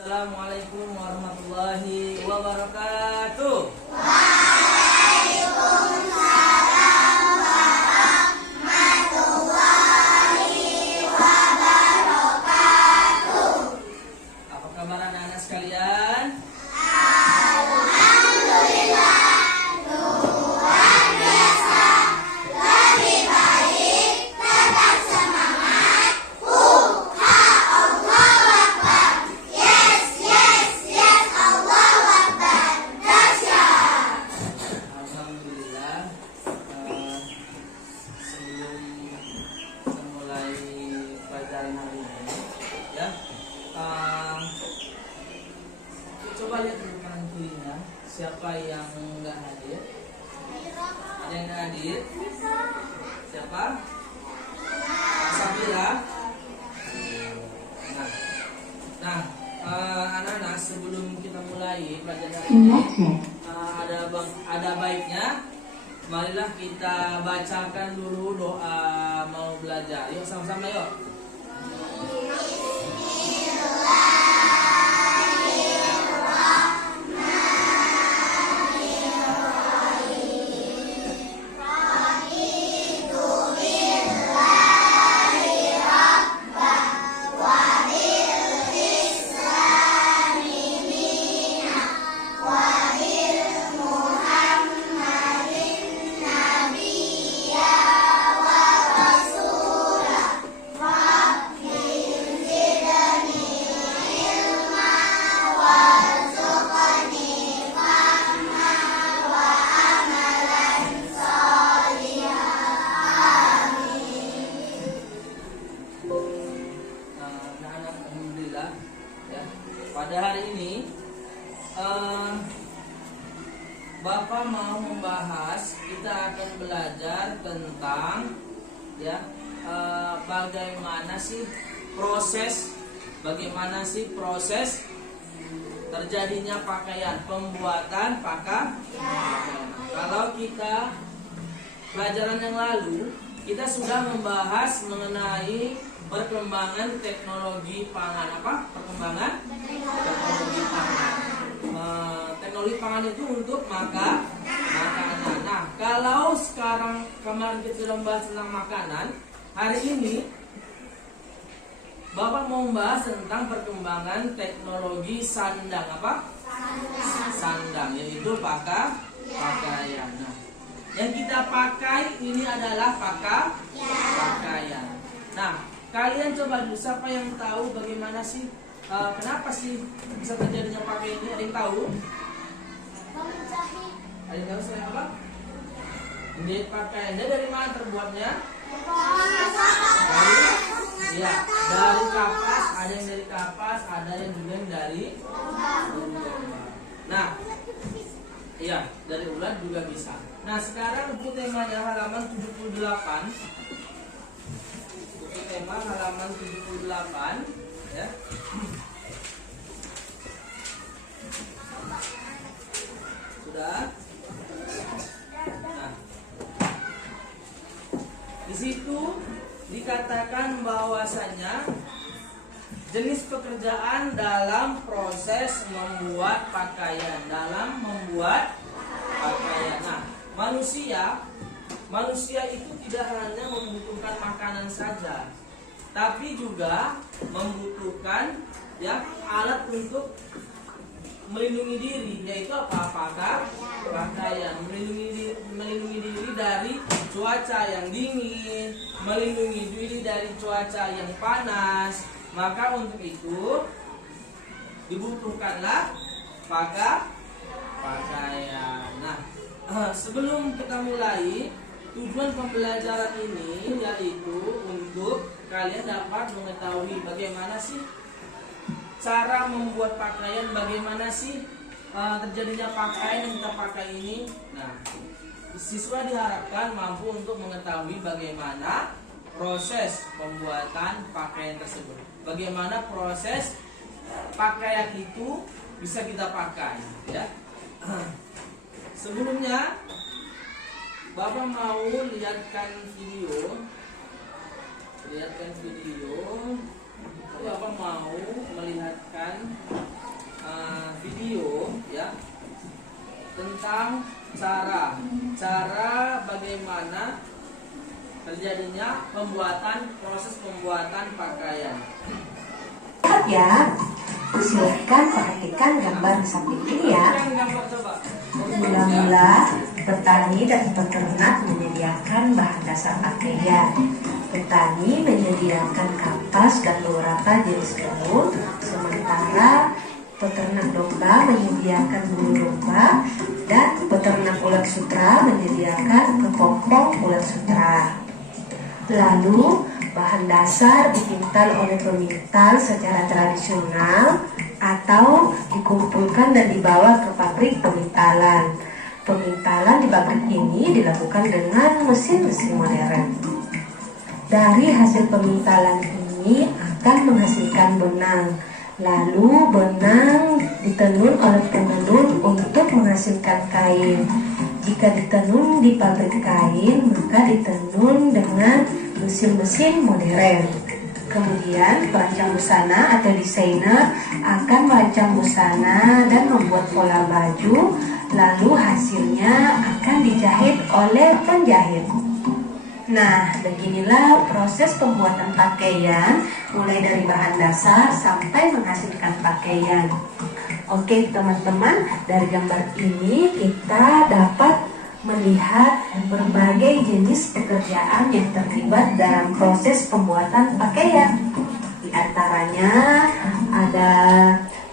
Assalamualaikum warahmatullahi wabarakatuh. Apa kabar anak-anak sekalian? Alhamdulillah. Sebelum kita mulai pelajaran hari ini, ya, coba lihat di kanan kirinya siapa yang nggak hadir. Ada yang nggak hadir? Siapa? Sabila. Nah, anak-anak, sebelum kita mulai pelajaran hari ini, ada baiknya marilah kita bacakan dulu doa mau belajar. Yuk sama-sama yuk. Alhamdulillah, ya. Pada hari ini Bapak mau membahas, kita akan belajar tentang, ya, bagaimana sih proses terjadinya pakaian, pembuatan pakaian. Kalau kita pelajaran yang lalu kita sudah membahas mengenai perkembangan teknologi pangan. Perkembangan teknologi pangan. Teknologi pangan itu untuk makanan. Nah, kalau kemarin kita sudah membahas tentang makanan, hari ini Bapak mau membahas tentang perkembangan teknologi sandang. Sandang, yaitu pakaian. Nah, yang kita pakai ini adalah pakaian. Nah, kalian coba dulu, siapa yang tahu bagaimana sih, kenapa sih bisa terjadinya pakaian ini? Ada yang tahu? Ada yang tahu saya apa? Menjahit pakaian. Dari mana terbuatnya? Dari kapas. Ada yang dari kapas, ada yang juga yang dari domba. Nah, iya, dari ulat juga bisa. Nah, sekarang buku temanya halaman 78. Buku tema halaman 78, ya. Sudah? Nah, di situ dikatakan bahwasanya jenis pekerjaan dalam proses membuat pakaian. Nah, manusia itu tidak hanya membutuhkan makanan saja, tapi juga membutuhkan, ya, alat untuk melindungi diri, yaitu pakaian. Melindungi diri dari cuaca yang dingin, melindungi diri dari cuaca yang panas. Maka untuk itu dibutuhkanlah pakaian. Nah, sebelum kita mulai, tujuan pembelajaran ini yaitu untuk kalian dapat mengetahui bagaimana sih cara membuat pakaian, bagaimana sih terjadinya pakaian yang kita pakai ini. Nah, siswa diharapkan mampu untuk mengetahui bagaimana proses pembuatan pakaian tersebut, bagaimana proses pakaian itu bisa kita pakai, ya. Sebelumnya Bapak mau lihatkan video. Bapak mau melihatkan tentang cara bagaimana terjadinya proses pembuatan pakaian. Ya, silakan perhatikan gambar di samping ini ya. Gambar coba. Mula-mula petani dan peternak menyediakan bahan dasar pakaian. Petani menyediakan kapas dan beberapa jenis tenun, sementara peternak domba menyediakan bulu domba dan peternak ulat sutra menyediakan kepompong ulat sutra. Lalu bahan dasar dipintal oleh pemintal secara tradisional atau dikumpulkan dan dibawa ke pabrik pemintalan. Pemintalan di pabrik ini dilakukan dengan mesin-mesin modern. Dari hasil pemintalan ini akan menghasilkan benang. Lalu benang ditenun oleh penenun untuk menghasilkan kain. Jika ditenun di pabrik kain, maka ditenun dengan mesin-mesin modern. Kemudian perancang busana atau desainer akan merancang busana dan membuat pola baju, lalu hasilnya akan dijahit oleh penjahit. Nah, beginilah proses pembuatan pakaian mulai dari bahan dasar sampai menghasilkan pakaian. Oke teman-teman, dari gambar ini kita dapat melihat berbagai jenis pekerjaan yang terlibat dalam proses pembuatan pakaian. Di antaranya ada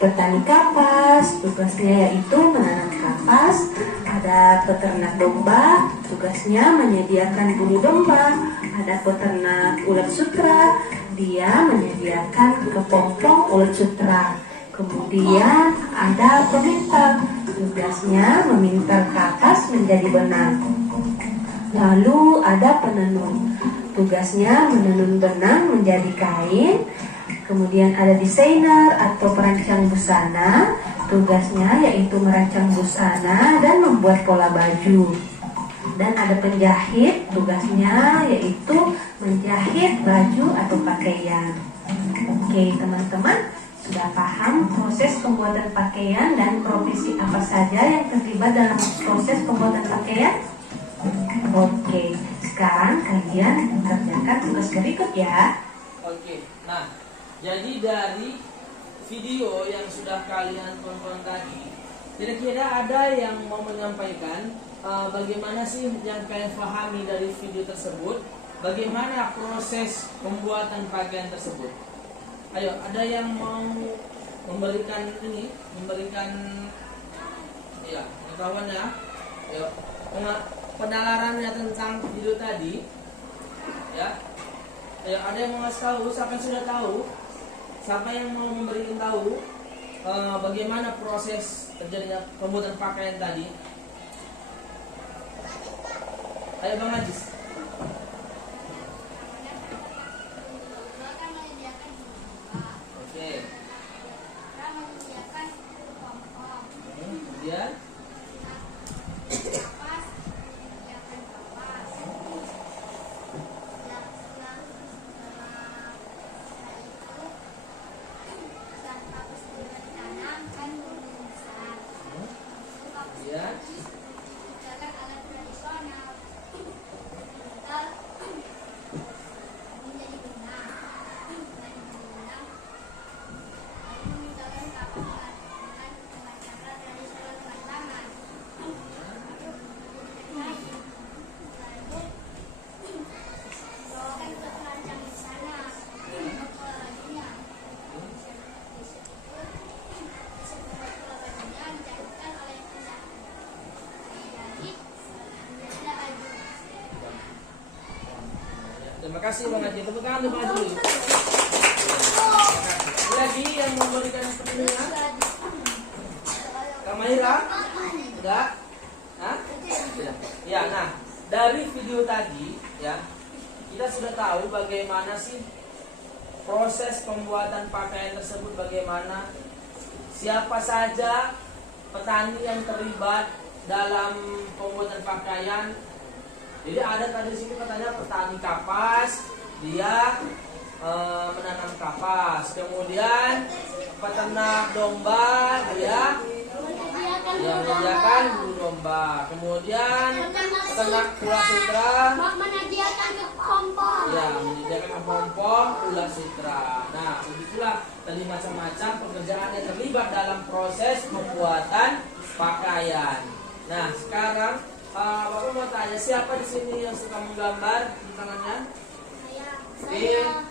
petani kapas, tugasnya yaitu menanam kapas. Ada peternak domba, tugasnya menyediakan bulu domba. Ada peternak ulat sutra, dia menyediakan kepompong ulat sutra. Kemudian ada pemintal, tugasnya memintal kapas menjadi benang. Lalu ada penenun, tugasnya menenun benang menjadi kain. Kemudian ada desainer atau perancang busana, tugasnya yaitu merancang busana dan membuat pola baju. Dan ada penjahit, tugasnya yaitu menjahit baju atau pakaian. Oke teman-teman, sudah paham proses pembuatan pakaian dan profesi apa saja yang terlibat dalam proses pembuatan pakaian? Oke, sekarang kalian kerjakan tugas berikut ya. Oke, nah jadi dari video yang sudah kalian tonton tadi, kira-kira ada yang mau menyampaikan bagaimana sih yang kalian pahami dari video tersebut? Bagaimana proses pembuatan pakaian tersebut? Ayo, ada yang mau memberikan pengetahuannya? Ayo, penalarannya tentang video tadi, ya. Ayo, ada yang mau ngasih tahu? Siapa yang sudah tahu? Siapa yang mau memberikan tahu bagaimana proses terjadinya pembuatan pakaian tadi? Ayo Bang Ajis. Oke. Kemudian terima kasih Bang Haji. Tepuk tangan untuk Bang Haji. Lagi yang memberikan pertanyaan? Kak Mahira? Enggak? Hah? Tidak. Ya, nah, dari video tadi ya, kita sudah tahu bagaimana sih proses pembuatan pakaian tersebut, bagaimana siapa saja petani yang terlibat dalam pembuatan pakaian. Jadi ada tadi sini katanya petani kapas, dia menanam kapas. Kemudian peternak domba, dia yang menyediakan guru domba. Kemudian peternak tulasitra, ya menyediakan kelompok tulasitra. Nah, begitulah tadi macam-macam pekerjaan yang terlibat dalam proses pembuatan pakaian. Nah, sekarang Bapak mau tanya, siapa di sini yang suka menggambar? Tangannya? Saya.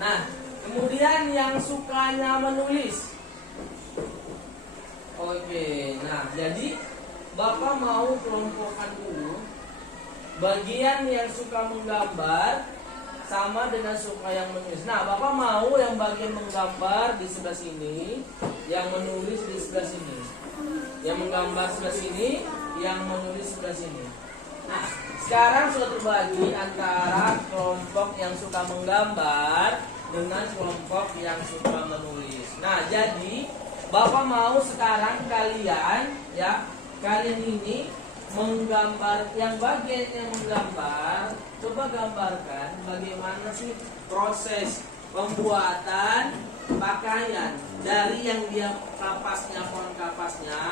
Nah, kemudian yang sukanya menulis. Oke, nah jadi Bapak mau kelompokkan dulu bagian yang suka menggambar sama dengan suka yang menulis. Nah, Bapak mau yang bagian menggambar di sebelah sini, yang menulis di sebelah sini. Yang menggambar sebelah sini, yang menulis sebelah sini. Nah, sekarang sudah terbagi antara kelompok yang suka menggambar dengan kelompok yang suka menulis. Nah, jadi Bapak mau sekarang kalian ini menggambar, yang bagian yang menggambar, coba gambarkan bagaimana sih proses pembuatan pakaian dari yang dia kapasnya, pohon kapasnya,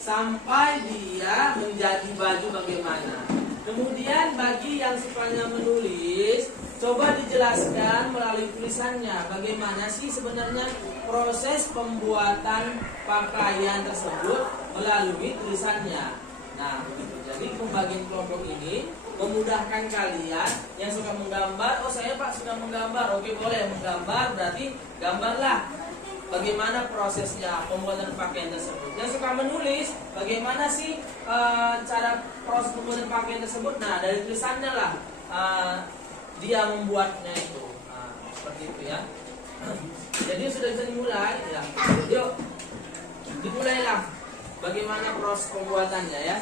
sampai dia menjadi baju bagaimana. Kemudian bagi yang sukanya menulis, coba dijelaskan melalui tulisannya bagaimana sih sebenarnya proses pembuatan pakaian tersebut melalui tulisannya. Nah, begitu. Jadi pembagian kelompok ini memudahkan kalian yang suka menggambar. Oh, saya Pak suka menggambar. Oke, boleh menggambar, berarti gambarlah bagaimana prosesnya pembuatan pakaian tersebut. Yang suka menulis, bagaimana sih cara proses pembuatan pakaian tersebut? Nah, dari tulisannya lah dia membuatnya itu. Nah, seperti itu ya. Jadi sudah bisa dimulai ya. Yuk, dimulailah bagaimana proses pembuatannya ya.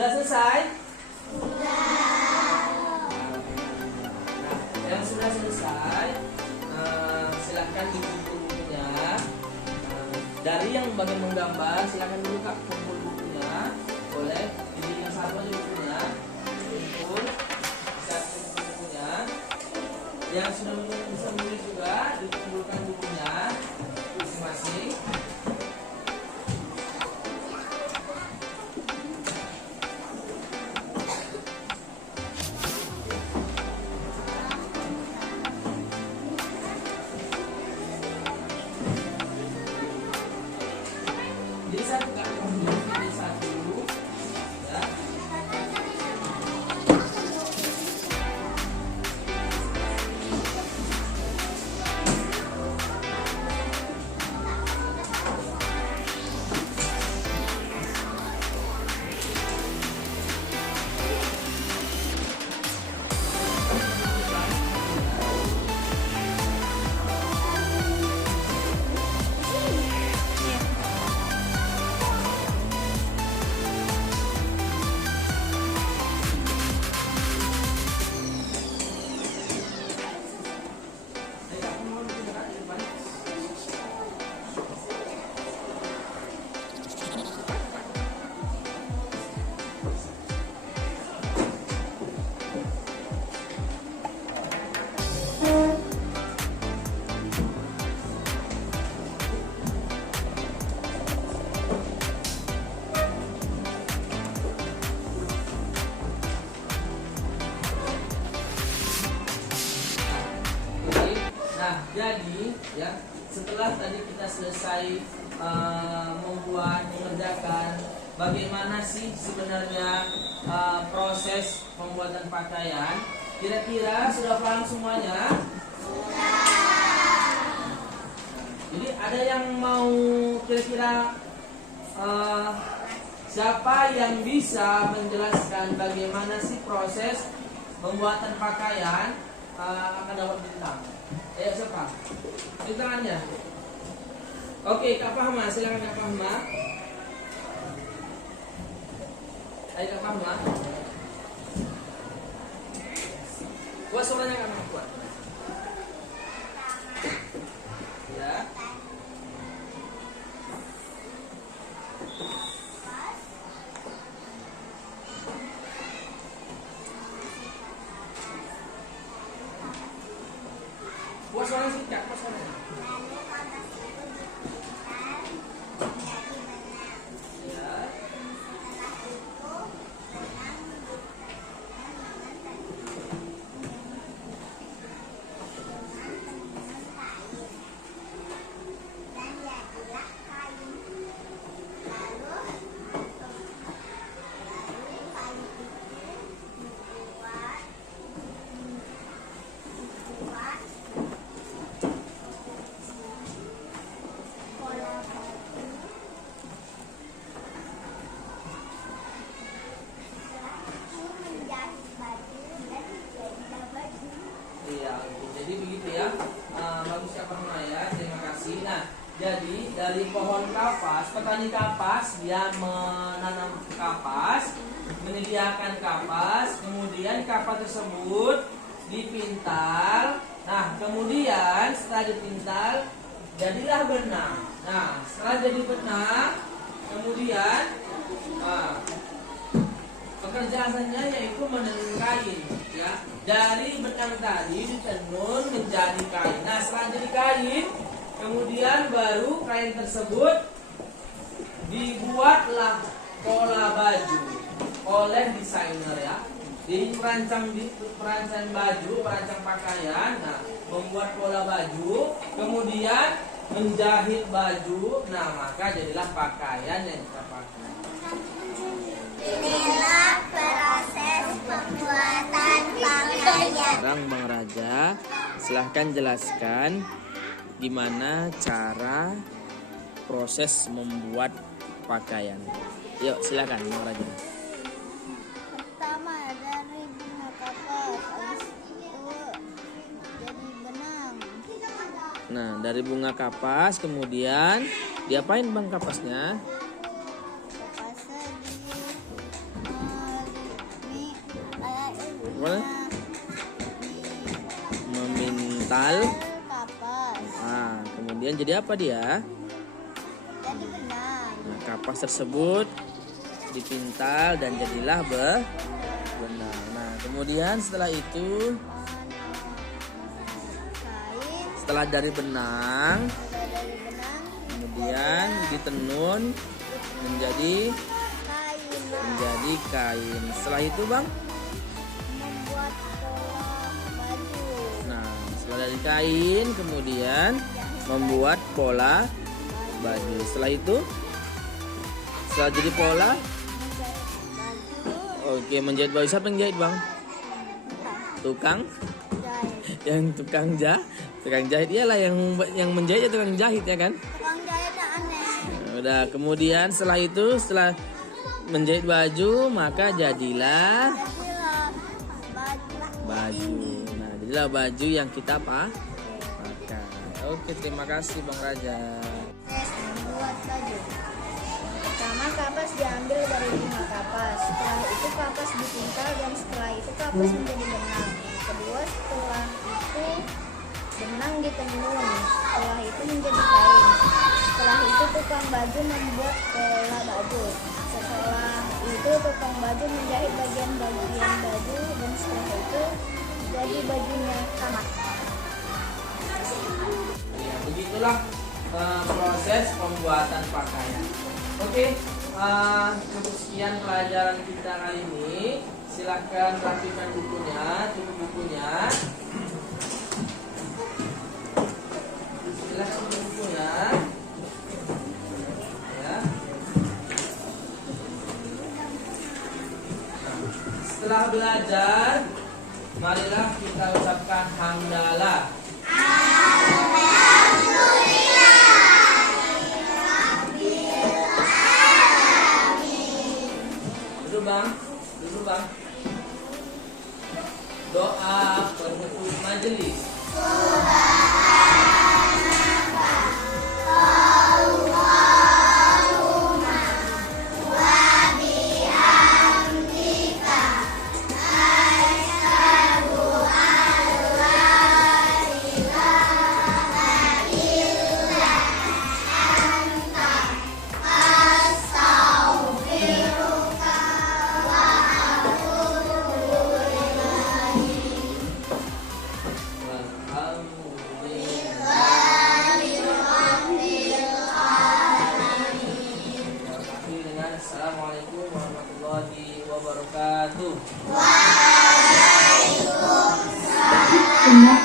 Sudah selesai? Sudah. Nah, yang sudah selesai, silakan dibuka bukunya. Dari yang bagian menggambar, silakan buka kumpul bukunya. Boleh, jadi yang satu aja bukunya. Kumpul, bisa kumpul bukunya. Yang sudah bisa menulis juga, dikumpulkan bukunya masing-masing. Jadi saya buka dulu, jadi satu ya. jadi ya setelah tadi kita selesai mengerjakan bagaimana sih sebenarnya proses pembuatan pakaian, kira-kira sudah paham semuanya? Jadi ada yang mau kira-kira siapa yang bisa menjelaskan bagaimana sih proses pembuatan pakaian akan dapat bintang? Ayo siapa? Bintangannya. Oke, Kak Fahma, silakan Kak Fahma. Ayo Kak Fahma. Kuat suaranya Kak Fahma, kuat. Ya. Kuat suaranya sih, Kak, kuat suaranya. Jadi begitu ya, bagus Kak Fahma ya, terima kasih. Nah, jadi dari pohon kapas, petani kapas dia menanam kapas, menyediakan kapas, kemudian kapas tersebut dipintal. Nah, kemudian setelah dipintal jadilah benang. Nah, setelah jadi benang, kemudian pekerjaannya yaitu menenun kain ya. Dari benang tadi ditenun menjadi kain. Nah, setelah jadi kain, kemudian baru kain tersebut dibuatlah pola baju oleh desainer ya. Di perancang baju, perancang pakaian, nah, membuat pola baju, kemudian menjahit baju, nah maka jadilah pakaian yang kita pakai. Inilah proses pembuatan pakaian. Sekarang Bang Raja, silahkan jelaskan gimana cara proses membuat pakaian. Yuk silakan Bang Raja. Pertama dari bunga kapas, habis itu jadi benang. Nah, dari bunga kapas kemudian diapain Bang kapasnya? Boleh? Memintal. Kapas. Nah, kemudian jadi apa dia? Jadi benang. Nah, kapas tersebut dipintal dan jadilah benang. Nah, kemudian setelah itu, Kain. setelah dari benang, Dari benang kemudian ditenun menjadi kain. kain. Setelah itu, Bang, Membuat pola baju. nah, setelah dari kain, kemudian membuat pola baju. Setelah itu, setelah jadi pola, Baju. oke, menjahit baju. Siapa yang jahit, Bang? Tukang? Jahit. Yang tukang jahit iyalah yang menjahit ya, tukang jahit ya kan. Tukang jahit aneh. Udah, kemudian setelah itu, setelah menjahit baju maka jadilah Jadilah baju. Nah, jadilah baju yang kita pakai. Oke, terima kasih Bang Raja. Membuat baju. Pertama kapas diambil dari bunga kapas. Setelah itu kapas dipintal dan setelah itu kapas menjadi benang. Kedua setelah itu benang ditenun. Setelah itu menjadi kain. Setelah itu tukang baju membuat pola baju. Setelah itu tukang baju menjahit bagian-bagian baju dan setelah itu jadi bajunya tamat. Ya, begitulah proses pembuatan pakaian. Oke, cukup sekian pelajaran kita kali ini. Silahkan rapikan bukunya, tutup bukunya. belajar, marilah kita ucapkan hamdalah. Duduk bang, duduk bang. Doa penutup majelis. Assalamualaikum warahmatullahi wabarakatuh. Waalaikumsalam.